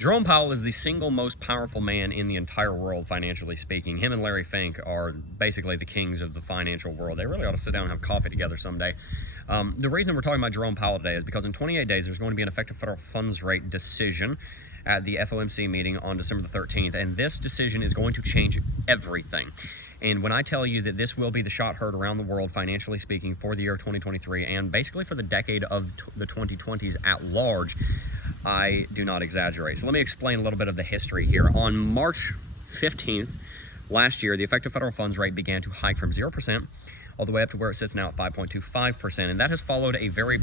Jerome Powell is the single most powerful man in the entire world, financially speaking. Him and Larry Fink are basically the kings of the financial world. They really ought to sit down and have coffee together someday. The reason we're talking about Jerome Powell today is because in 28 days, there's going to be an effective federal funds rate decision at the FOMC meeting on December the 13th, and this decision is going to change everything. And when I tell you that this will be the shot heard around the world, financially speaking, for the year 2023 and basically for the decade of the 2020s at large, I do not exaggerate. So let me explain a little bit of the history here. On March 15th last year, the effective federal funds rate began to hike from 0% all the way up to where it sits now at 5.25%. And that has followed a very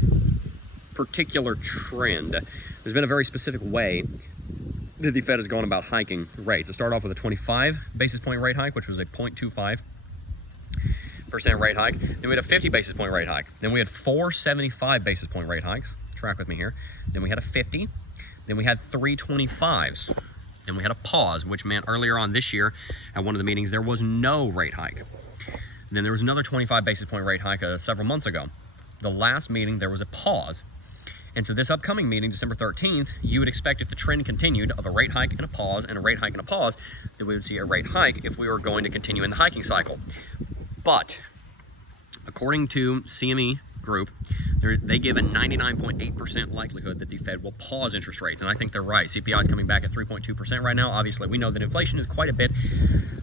particular trend. There's been a very specific way that the Fed has gone about hiking rates. It started off with a 25 basis point rate hike, which was a 0.25% rate hike. Then we had a 50 basis point rate hike. Then we had 4 75 basis point rate hikes. Track with me here. Then we had a 50. Then we had 3 25s. Then we had a pause, which meant earlier on this year at one of the meetings there was no rate hike. Then there was another 25 basis point rate hike several months ago. The last meeting there was a pause. And so this upcoming meeting, December 13th, you would expect if the trend continued of a rate hike and a pause and a rate hike and a pause, that we would see a rate hike if we were going to continue in the hiking cycle. But according to CME Group, they give a 99.8% likelihood that the Fed will pause interest rates, and I think they're right. CPI is coming back at 3.2% right now. Obviously, we know that inflation is quite a bit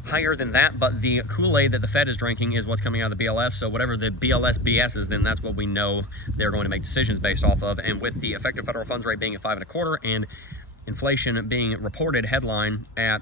higher than that, but the Kool-Aid that the Fed is drinking is what's coming out of the BLS, so whatever the BLS BS is, then that's what we know they're going to make decisions based off of. And with the effective federal funds rate being at 5.25% and inflation being reported headline at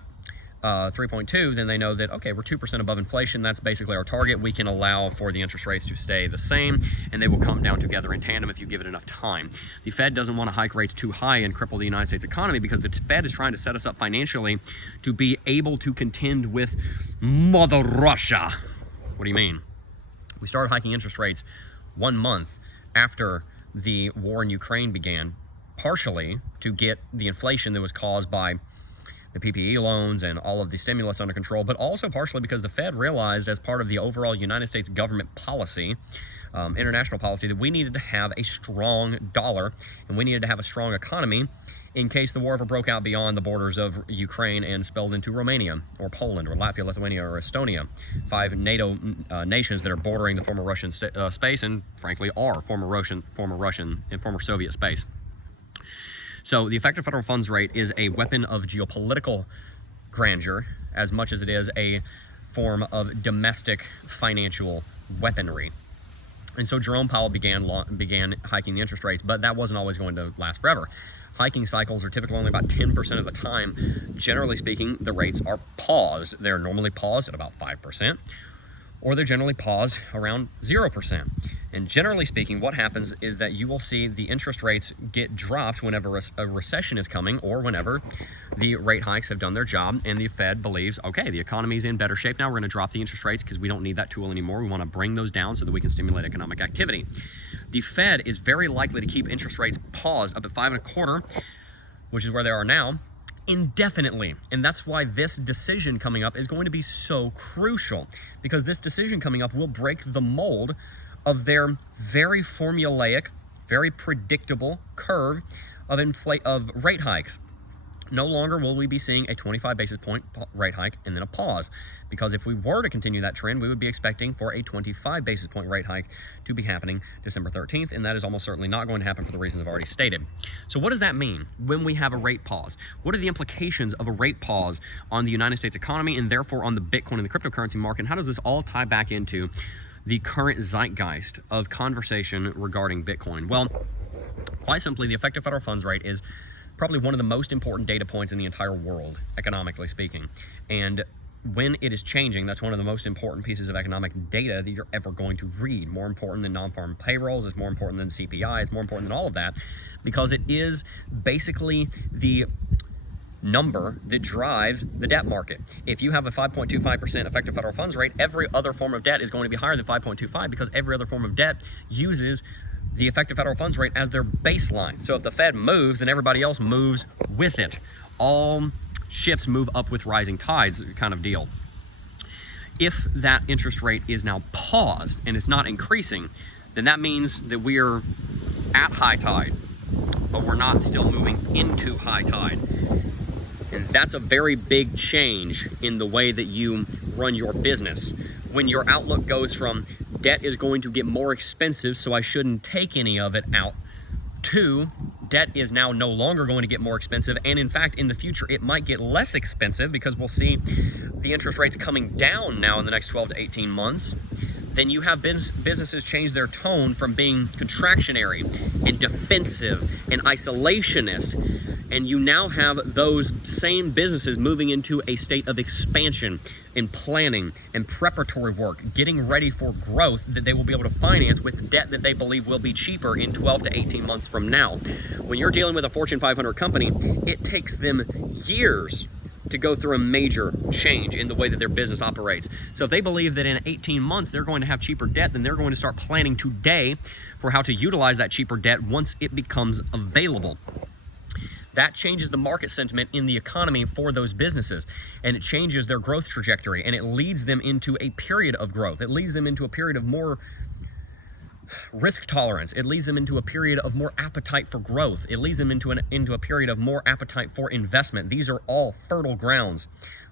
3.2, then they know that, okay, we're 2% above inflation. That's basically our target. We can allow for the interest rates to stay the same, and they will come down together in tandem if you give it enough time. The Fed doesn't want to hike rates too high and cripple the United States economy because the Fed is trying to set us up financially to be able to contend with Mother Russia. What do you mean? We started hiking interest rates 1 month after the war in Ukraine began, partially to get the inflation that was caused by the PPE loans and all of the stimulus under control, but also partially because the Fed realized as part of the overall United States government policy, international policy, that we needed to have a strong dollar and we needed to have a strong economy in case the war ever broke out beyond the borders of Ukraine and spilled into Romania or Poland or Latvia, Lithuania, or Estonia, 5 NATO nations that are bordering the former Russian space and frankly are former Russian and former Soviet space. So the effective federal funds rate is a weapon of geopolitical grandeur as much as it is a form of domestic financial weaponry. And so Jerome Powell began hiking the interest rates, but that wasn't always going to last forever. Hiking cycles are typically only about 10% of the time. Generally speaking, the rates are paused. They're normally paused at about 5%, or they're generally paused around 0%. And generally speaking, what happens is that you will see the interest rates get dropped whenever a recession is coming or whenever the rate hikes have done their job and the Fed believes, okay, the economy's in better shape now, we're going to drop the interest rates because we don't need that tool anymore. We want to bring those down so that we can stimulate economic activity. The Fed is very likely to keep interest rates paused up at 5.25%, which is where they are now, indefinitely. And that's why this decision coming up is going to be so crucial, because this decision coming up will break the mold of their very formulaic, very predictable curve of rate hikes. No longer will we be seeing a 25 basis point rate hike and then a pause, because if we were to continue that trend, we would be expecting for a 25 basis point rate hike to be happening December 13th, and that is almost certainly not going to happen for the reasons I've already stated. So what does that mean when we have a rate pause? What are the implications of a rate pause on the United States economy and therefore on the Bitcoin and the cryptocurrency market? And how does this all tie back into the current zeitgeist of conversation regarding Bitcoin? Well, quite simply, the effective federal funds rate is probably one of the most important data points in the entire world, economically speaking. And when it is changing, that's one of the most important pieces of economic data that you're ever going to read. More important than non-farm payrolls, it's more important than CPI, it's more important than all of that, because it is basically the number that drives the debt market. If you have a 5.25% effective federal funds rate, every other form of debt is going to be higher than 5.25 because every other form of debt uses the effective federal funds rate as their baseline. So if the Fed moves, then everybody else moves with it. All ships move up with rising tides kind of deal. If that interest rate is now paused and it's not increasing, then that means that we're at high tide, but we're not still moving into high tide. That's a very big change in the way that you run your business. When your outlook goes from debt is going to get more expensive, so I shouldn't take any of it out, to debt is now no longer going to get more expensive, and in fact, in the future, it might get less expensive because we'll see the interest rates coming down now in the next 12 to 18 months. Then you have businesses change their tone from being contractionary and defensive and isolationist, and you now have those same businesses moving into a state of expansion and planning and preparatory work, getting ready for growth that they will be able to finance with debt that they believe will be cheaper in 12 to 18 months from now. When you're dealing with a Fortune 500 company, it takes them years to go through a major change in the way that their business operates. So if they believe that in 18 months they're going to have cheaper debt, then they're going to start planning today for how to utilize that cheaper debt once it becomes available. That changes the market sentiment in the economy for those businesses, and it changes their growth trajectory, and it leads them into a period of growth. It leads them into a period of more risk tolerance. It leads them into a period of more appetite for growth. It leads them into a period of more appetite for investment. These are all fertile grounds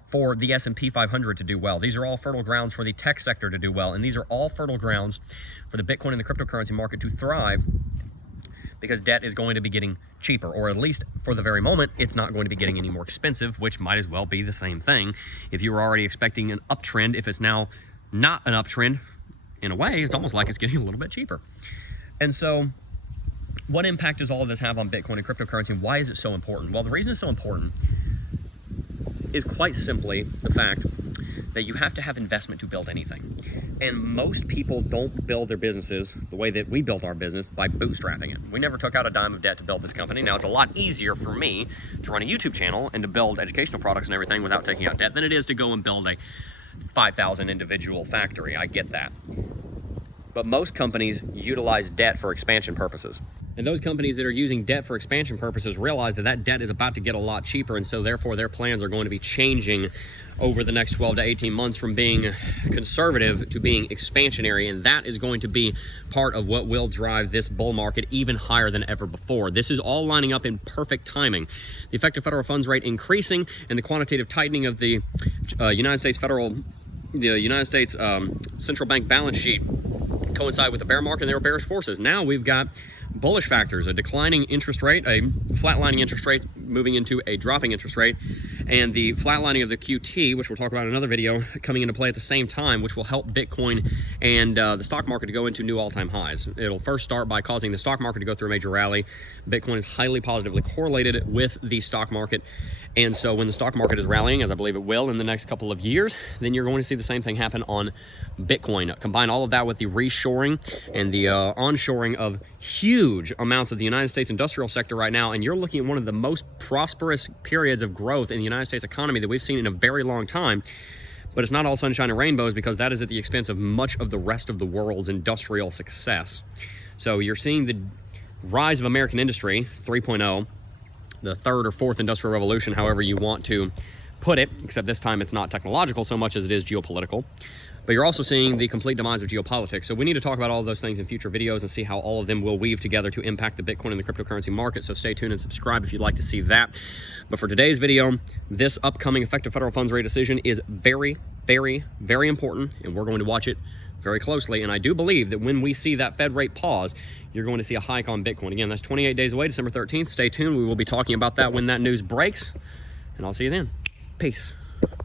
for the S&P 500 to do well. These are all fertile grounds for the tech sector to do well, and these are all fertile grounds for the Bitcoin and the cryptocurrency market to thrive, because debt is going to be getting cheaper, or at least for the very moment, it's not going to be getting any more expensive, which might as well be the same thing. If you were already expecting an uptrend, if it's now not an uptrend, in a way, it's almost like it's getting a little bit cheaper. And so what impact does all of this have on Bitcoin and cryptocurrency, and why is it so important? Well, the reason it's so important is quite simply the fact that you have to have investment to build anything. And most people don't build their businesses the way that we built our business, by bootstrapping it. We never took out a dime of debt to build this company. Now, it's a lot easier for me to run a YouTube channel and to build educational products and everything without taking out debt than it is to go and build a 5,000 individual factory. I get that. But most companies utilize debt for expansion purposes. And those companies that are using debt for expansion purposes realize that that debt is about to get a lot cheaper, and so therefore their plans are going to be changing over the next 12 to 18 months from being conservative to being expansionary, and that is going to be part of what will drive this bull market even higher than ever before. This is all lining up in perfect timing. The effective federal funds rate increasing and the quantitative tightening of the United States central bank balance sheet coincide with the bear market, and there were bearish forces. Now we've got bullish factors, a declining interest rate, a flatlining interest rate moving into a dropping interest rate, and the flatlining of the QT, which we'll talk about in another video, coming into play at the same time, which will help Bitcoin and the stock market to go into new all-time highs. It'll first start by causing the stock market to go through a major rally. Bitcoin is highly positively correlated with the stock market, and so when the stock market is rallying, as I believe it will in the next couple of years, then you're going to see the same thing happen on Bitcoin. Combine all of that with the reshoring and the onshoring of huge amounts of the United States industrial sector right now, and you're looking at one of the most prosperous periods of growth in the United States economy that we've seen in a very long time. But it's not all sunshine and rainbows, because that is at the expense of much of the rest of the world's industrial success. So you're seeing the rise of American industry 3.0, the third or fourth industrial revolution, however you want to put it, except this time it's not technological so much as it is geopolitical. But you're also seeing the complete demise of geopolitics. So we need to talk about all of those things in future videos and see how all of them will weave together to impact the Bitcoin and the cryptocurrency market. So stay tuned and subscribe if you'd like to see that. But for today's video, this upcoming effective federal funds rate decision is very, very, very important, and we're going to watch it very closely. And I do believe that when we see that Fed rate pause, you're going to see a hike on Bitcoin. Again, that's 28 days away, December 13th. Stay tuned. We will be talking about that when that news breaks, and I'll see you then. Peace.